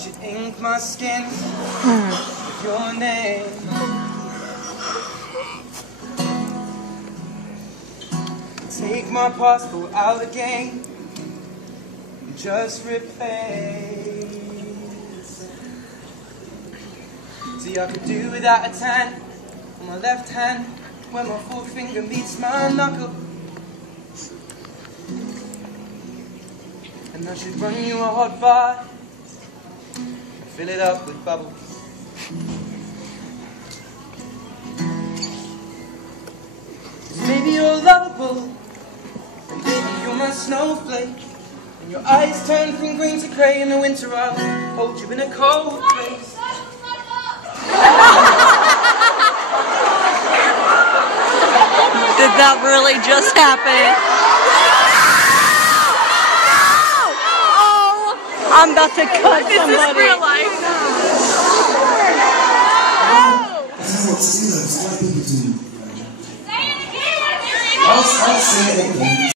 should ink my skin with your name. Take my passport out again and just replace. See, I could do without a tan on my left hand when my forefinger meets my knuckle. And I should run you a hot bath and fill it up with bubbles. Maybe you're lovable, and baby you're my snowflake, and your eyes turn from green to grey in the winter. I'll hold you in a cold place. Did that really just happen? Oh, I'm about to cut somebody. Is this real life? I'll say it again.